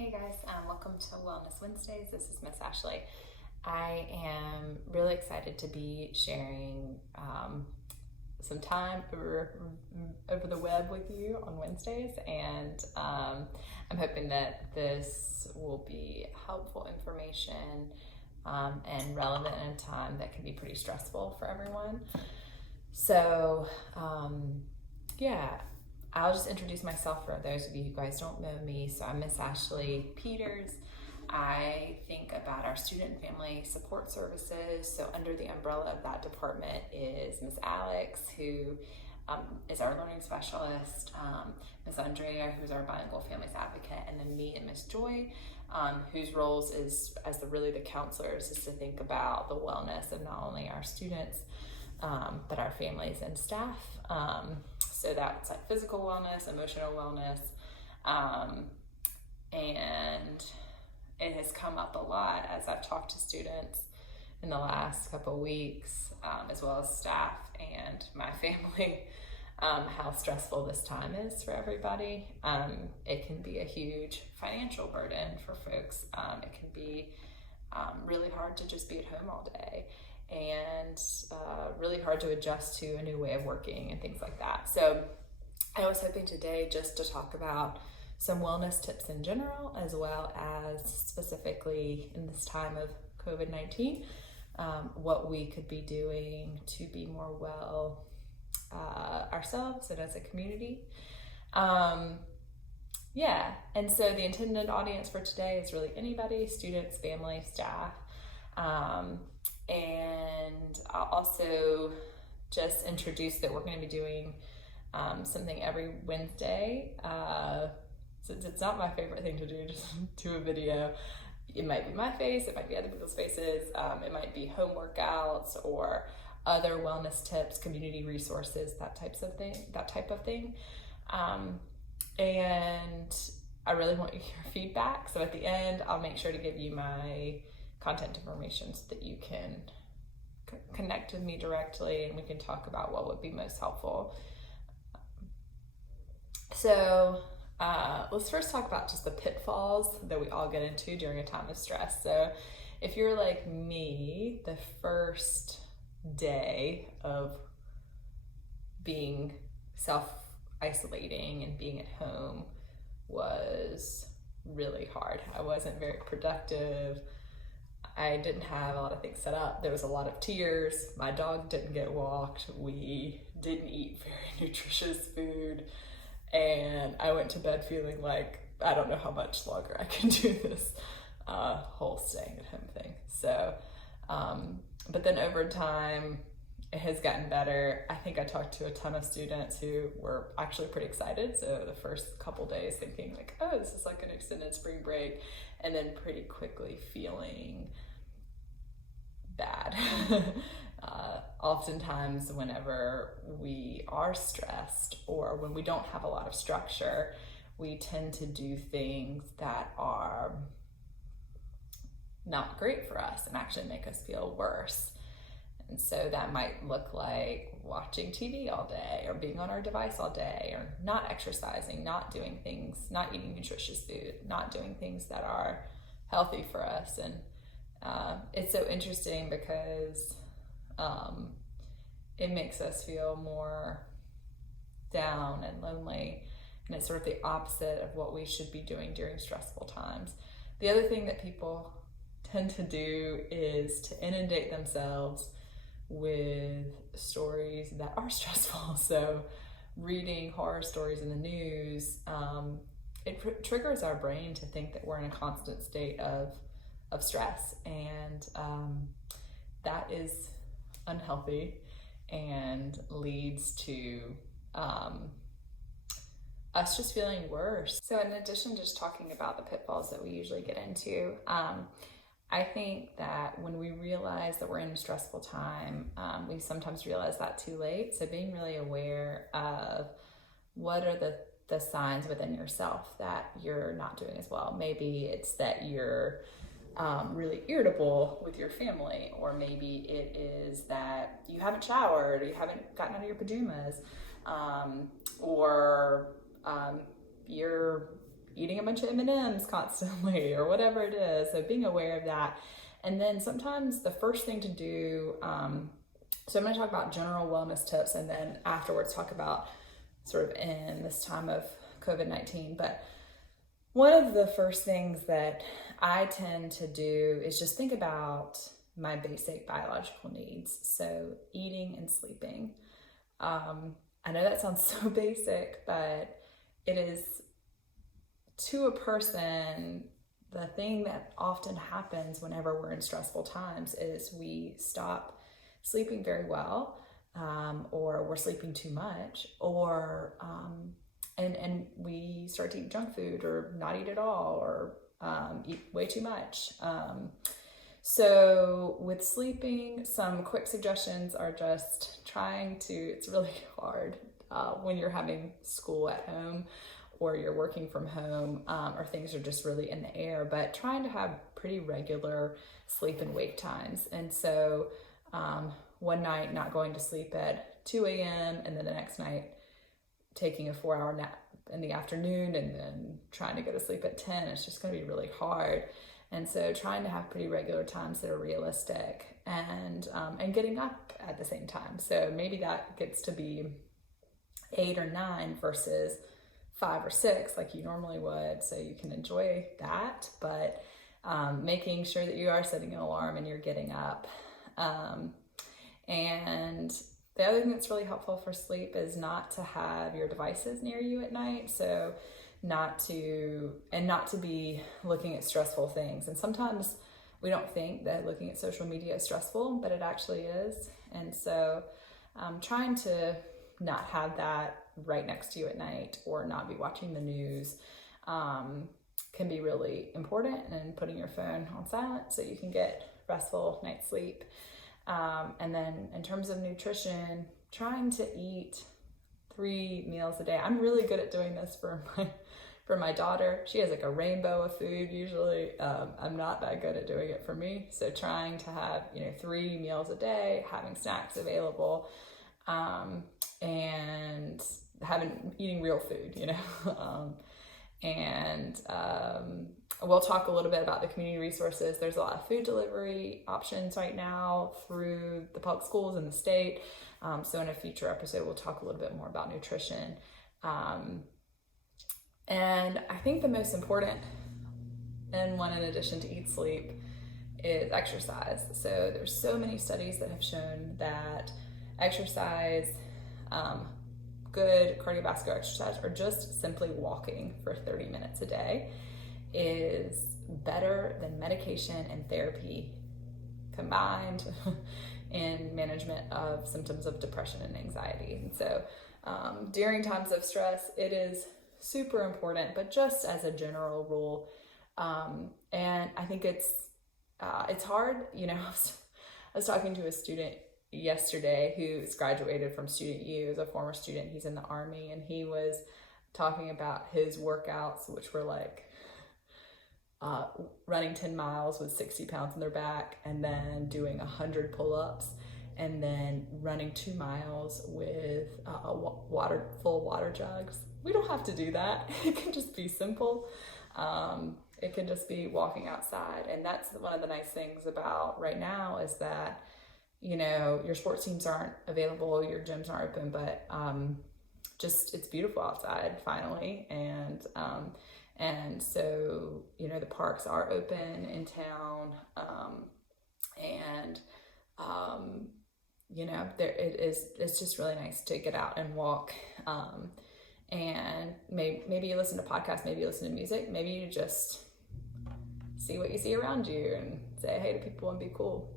Hey guys, welcome to Wellness Wednesdays. This is Miss Ashley. I am really excited to be sharing some time over the web with you on Wednesdays, and I'm hoping that this will be helpful information and relevant in a time that can be pretty stressful for everyone. So, I'll just introduce myself for those of you who guys don't know me. So I'm Miss Ashley Peters. I think about our student and family support services. So under the umbrella of that department is Miss Alex, who is our learning specialist, Miss Andrea, who's our bilingual families advocate, and then me and Miss Joy, whose roles is as the counselors, is to think about the wellness of not only our students, but our families and staff. So that's like physical wellness, emotional wellness, and it has come up a lot as I've talked to students in the last couple of weeks, as well as staff and my family, how stressful this time is for everybody. It can be a huge financial burden for folks. It can be really hard to just be at home all day, and really hard to adjust to a new way of working and things like that. So I was hoping today just to talk about some wellness tips in general, as well as specifically in this time of COVID-19, what we could be doing to be more well ourselves and as a community. And so the intended audience for today is really anybody, students, family, staff. And I'll also just introduce that we're going to be doing something every Wednesday. Since it's not my favorite thing to do, just do a video. It might be my face, it might be other people's faces, it might be home workouts or other wellness tips, community resources, that type of thing. And I really want your feedback. So at the end, I'll make sure to give you my contact information so that you can connect with me directly and we can talk about what would be most helpful. So let's first talk about just the pitfalls that we all get into during a time of stress. So if you're like me, the first day of being self-isolating and being at home was really hard. I wasn't very productive. I didn't have a lot of things set up. There was a lot of tears. My dog didn't get walked. We didn't eat very nutritious food. And I went to bed feeling like I don't know how much longer I can do this whole staying at home thing. So, but then over time, it has gotten better. I think I talked to a ton of students who were actually pretty excited. So the first couple days thinking like, oh, this is like an extended spring break, and then pretty quickly feeling bad. Oftentimes whenever we are stressed or when we don't have a lot of structure, we tend to do things that are not great for us and actually make us feel worse. And so that might look like watching TV all day or being on our device all day or not exercising, not doing things, not eating nutritious food, not doing things that are healthy for us. And it's so interesting because it makes us feel more down and lonely. And it's sort of the opposite of what we should be doing during stressful times. The other thing that people tend to do is to inundate themselves with stories that are stressful. So reading horror stories in the news, it triggers our brain to think that we're in a constant state of stress. And that is unhealthy and leads to us just feeling worse. So in addition to just talking about the pitfalls that we usually get into, I think that when we realize that we're in a stressful time, we sometimes realize that too late. So being really aware of what are the signs within yourself that you're not doing as well. Maybe it's that you're really irritable with your family, or maybe it is that you haven't showered, or you haven't gotten out of your pajamas, or you're eating a bunch of M&Ms constantly or whatever it is. So being aware of that. And then sometimes the first thing to do, so I'm going to talk about general wellness tips and then afterwards talk about sort of in this time of COVID-19. But one of the first things that I tend to do is just think about my basic biological needs. So eating and sleeping. I know that sounds so basic, but it is, to a person, the thing that often happens whenever we're in stressful times is we stop sleeping very well, or we're sleeping too much, or and we start to eat junk food or not eat at all, or eat way too much. So with sleeping, some quick suggestions are just trying to, it's really hard when you're having school at home or you're working from home, or things are just really in the air, but trying to have pretty regular sleep and wake times. And so one night not going to sleep at 2 a.m. and then the next night taking a 4-hour nap in the afternoon and then trying to go to sleep at 10, it's just going to be really hard. And so trying to have pretty regular times that are realistic and getting up at the same time. So maybe that gets to be 8 or 9 versus 5 or 6 like you normally would. So you can enjoy that, but making sure that you are setting an alarm and you're getting up. And the other thing that's really helpful for sleep is not to have your devices near you at night. So not to be looking at stressful things. And sometimes we don't think that looking at social media is stressful, but it actually is. And so trying to not have that right next to you at night or not be watching the news can be really important, and putting your phone on silent so you can get restful night's sleep. And then in terms of nutrition, trying to eat 3 meals a day. I'm really good at doing this for my daughter. She has like a rainbow of food usually. I'm not that good at doing it for me. So trying to have, 3 meals a day, having snacks available, and eating real food, and we'll talk a little bit about the community resources. There's a lot of food delivery options right now through the public schools in the state. So in a future episode, we'll talk a little bit more about nutrition. And I think the most important one, in addition to eat, sleep, is exercise. So there's so many studies that have shown that exercise, good cardiovascular exercise, or just simply walking for 30 minutes a day is better than medication and therapy combined in management of symptoms of depression and anxiety. And so during times of stress, it is super important, but just as a general rule, and I think it's hard. I was talking to a student yesterday who's graduated from Student U, as a former student. He's in the Army, and he was talking about his workouts, which were like running 10 miles with 60 pounds on their back, and then doing 100 pull-ups, and then running 2 miles with full water jugs. We don't have to do that. It can just be simple. It can just be walking outside. And that's one of the nice things about right now is that, your sports teams aren't available, your gyms aren't open, but it's beautiful outside finally. And so, the parks are open in town. It's just really nice to get out and walk. And maybe you listen to podcasts, maybe you listen to music, maybe you just see what you see around you and say hey to people and be cool.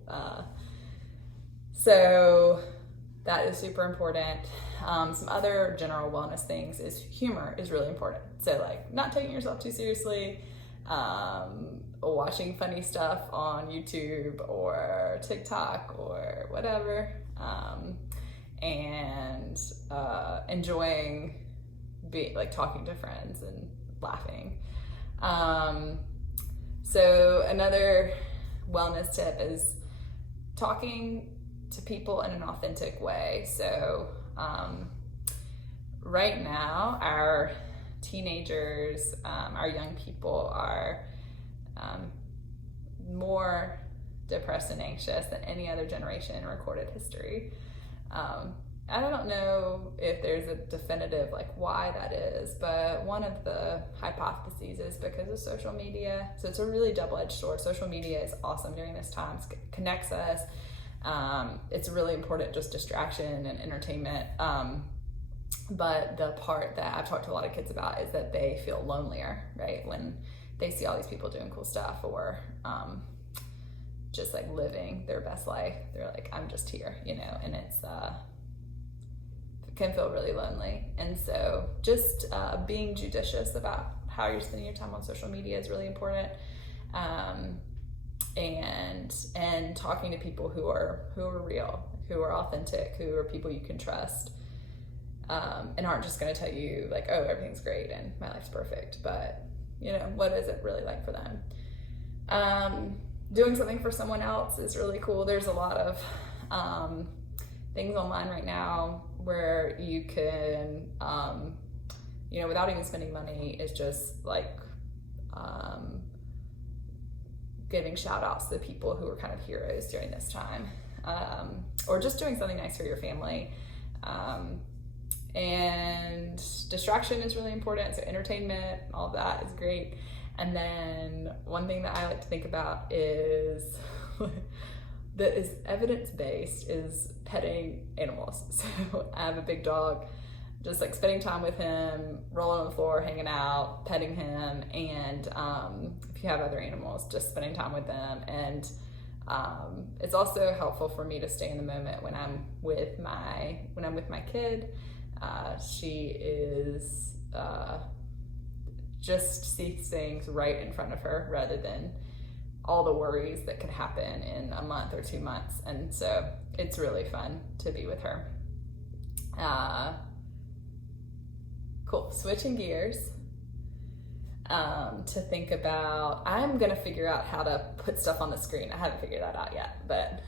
So that is super important. Some other general wellness things is humor is really important. So like not taking yourself too seriously, watching funny stuff on YouTube or TikTok or whatever, and enjoying talking to friends and laughing. So another wellness tip is talking to people in an authentic way. So right now our teenagers, our young people are more depressed and anxious than any other generation in recorded history. I don't know if there's a definitive why that is, but one of the hypotheses is because of social media. So it's a really double-edged sword. Social media is awesome during this time. It connects us. It's really important, just distraction and entertainment. But the part that I've talked to a lot of kids about is that they feel lonelier, right? When they see all these people doing cool stuff or just living their best life. They're like, I'm just here, and it can feel really lonely. And so just being judicious about how you're spending your time on social media is really important. And talking to people who are real, who are authentic, who are people you can trust, and aren't just going to tell you oh, everything's great and my life's perfect, but what is it really like for them? Doing something for someone else is really cool. There's a lot of things online right now where you can, without even spending money, it's just giving shout outs to the people who are kind of heroes during this time, or just doing something nice for your family. And distraction is really important. So entertainment, all of that is great. And then one thing that I like to think about is that is evidence-based is petting animals. So I have a big dog, just spending time with him, rolling on the floor, hanging out, petting him. And if you have other animals, just spending time with them. And it's also helpful for me to stay in the moment when I'm with my kid. She is just sees things right in front of her rather than all the worries that could happen in a month or 2 months. And so it's really fun to be with her. Cool. Switching gears to think about, I'm going to figure out how to put stuff on the screen. I haven't figured that out yet, but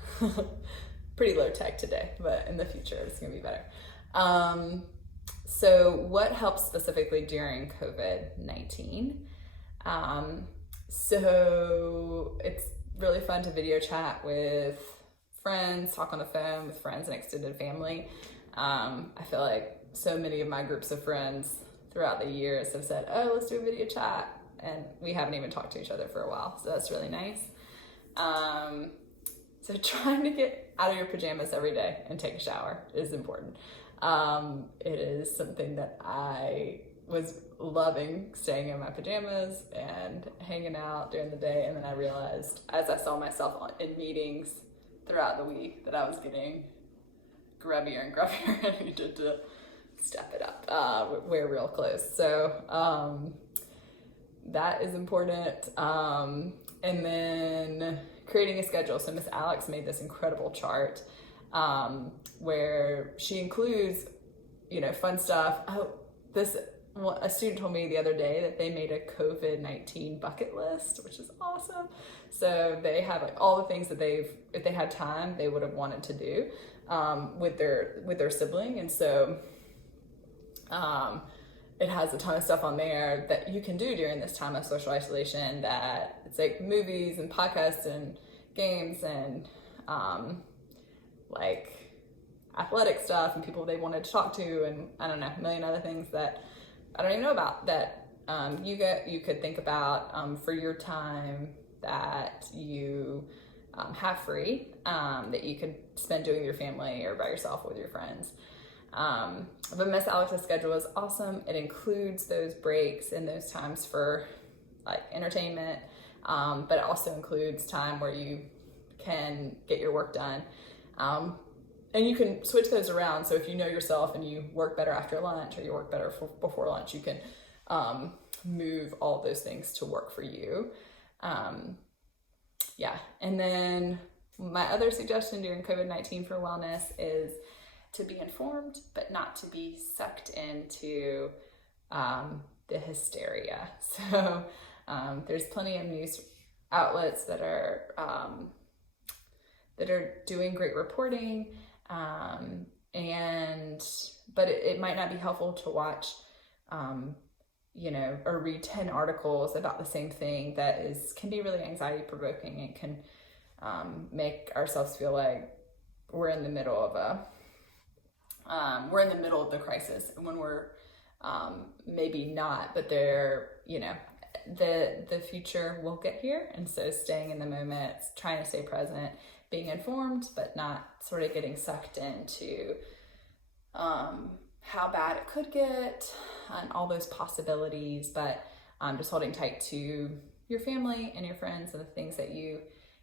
pretty low tech today, but in the future it's going to be better. So what helps specifically during COVID-19? So it's really fun to video chat with friends, talk on the phone with friends and extended family. I feel like so many of my groups of friends throughout the years have said, oh, let's do a video chat. And we haven't even talked to each other for a while. So that's really nice. So trying to get out of your pajamas every day and take a shower is important. It is something that I was loving, staying in my pajamas and hanging out during the day. And then I realized as I saw myself in meetings throughout the week that I was getting grubbier and grubbier and needed to step it up, wear real clothes. So that is important. And then creating a schedule. So Miss Alex made this incredible chart where she includes, fun stuff. A student told me the other day that they made a COVID-19 bucket list, which is awesome. So they have all the things that if they had time, they would have wanted to do with their sibling. And so it has a ton of stuff on there that you can do during this time of social isolation, that it's movies and podcasts and games and athletic stuff and people they wanted to talk to, and I don't know, a million other things that I don't even know about that you could think about for your time that you have free, that you could spend doing with your family or by yourself with your friends. But Miss Alex's schedule is awesome. It includes those breaks and those times for entertainment, but it also includes time where you can get your work done. And you can switch those around. So if you know yourself and you work better after lunch or you work better before lunch, you can move all those things to work for you. And then my other suggestion during COVID-19 for wellness is to be informed, but not to be sucked into the hysteria. So there's plenty of news outlets that are doing great reporting, but it might not be helpful to watch or read 10 articles about the same thing that can be really anxiety provoking and can make ourselves feel like we're in the middle of the crisis when we're maybe not, but the future will get here. And so staying in the moment, trying to stay present, being informed, but not sort of getting sucked into how bad it could get and all those possibilities, but just holding tight to your family and your friends and the things that you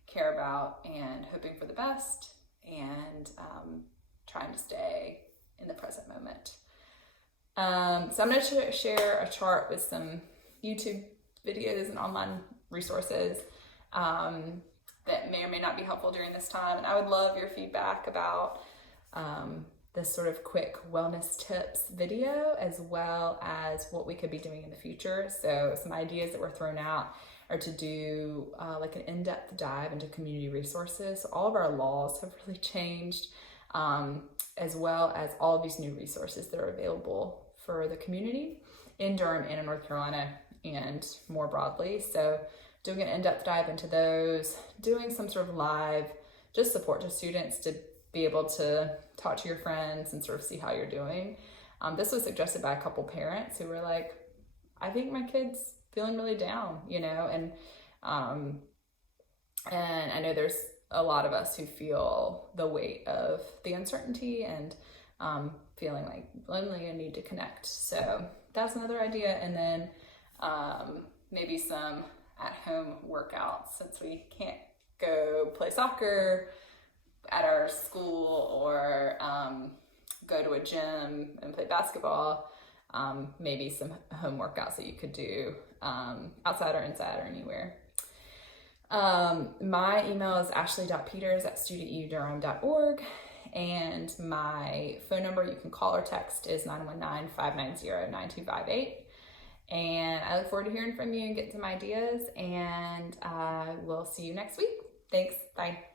care about and hoping for the best and trying to stay in the present moment. So I'm going to share a chart with some YouTube videos and online resources that may or may not be helpful during this time. And I would love your feedback about this sort of quick wellness tips video, as well as what we could be doing in the future. So some ideas that were thrown out are to do like an in-depth dive into community resources. So all of our laws have really changed, as well as all of these new resources that are available for the community in Durham and in North Carolina and more broadly. So doing an in-depth dive into those, doing some sort of live just support to students to be able to talk to your friends and sort of see how you're doing. This was suggested by a couple parents who were like, I think my kid's feeling really down, and I know there's a lot of us who feel the weight of the uncertainty and feeling like lonely and need to connect. So that's another idea. And then maybe some at-home workouts, since we can't go play soccer at our school or go to a gym and play basketball. Maybe some home workouts that you could do outside or inside or anywhere. My email is ashley.peters@studenteudurham.org, and my phone number you can call or text is 919-590-9258. And I look forward to hearing from you and getting some ideas, and we'll see you next week. Thanks. Bye.